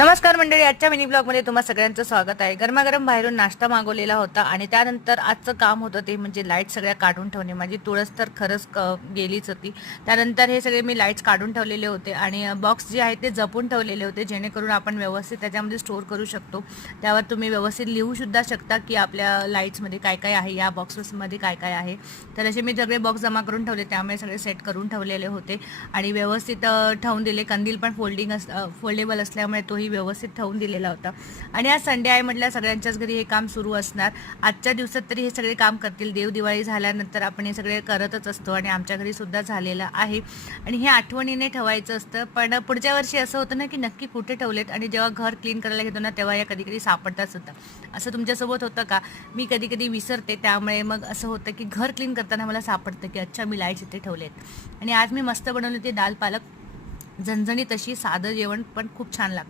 नमस्कार मंडळी, आजच्या मिनी ब्लॉगमध्ये तुम्हा सगळ्यांचं स्वागत आहे. गरमागरम बाहेरून नाश्ता मागवलेला होता आणि त्यानंतर आजचं काम होतं ते म्हणजे लाईट सगळ्या काढून ठेवणे. माझी तुळस तर खरंच गेलीच होती. त्यानंतर हे सगळे मी लाईट्स काढून ठेवलेले होते आणि बॉक्स जे आहेत ते जपून ठेवलेले होते, जेणेकरून आपण व्यवस्थित त्याच्यामध्ये स्टोअर करू शकतो. त्यावर तुम्ही व्यवस्थित लिहू सुद्धा शकता की आपल्या लाईट्समध्ये काय काय आहे, या बॉक्सेसमध्ये काय काय आहे. तर असे मी सगळे बॉक्स जमा करून ठेवले, त्यामुळे सगळे सेट करून ठेवलेले होते आणि व्यवस्थित ठेवून दिले. कंदील पण फोल्डेबल असल्यामुळे तोही व्यवस्थित ठेवून दिलेला होता. आणि आज संडे आहे म्हटलं, सगळ्यांच्याच घरी हे काम सुरू असणार. आजच्या दिवसात तरी हे सगळे काम करतील. देव दिवाळी झाल्यानंतर आपण हे सगळे करतच असतो आणि आमच्या घरी सुद्धा झालेलं आहे. आणि हे आठवणीने ठेवायचं असतं. पण पुढच्या वर्षी असं होतं ना की नक्की कुठे ठेवलेत, आणि जेव्हा घर क्लीन करायला घेतो ना तेव्हा या कधी कधी सापडतात सुद्धा. असं तुमच्यासोबत होतं का? मी कधी कधी विसरते, त्यामुळे मग असं होतं की घर क्लीन करताना मला सापडतं की अच्छा, मी लाईट्स इथे ठेवलेत. आणि आज मी मस्त बनवली होती दाल पालक, झणझणीत अशी. साधं जेवण पण खूप छान लागतं.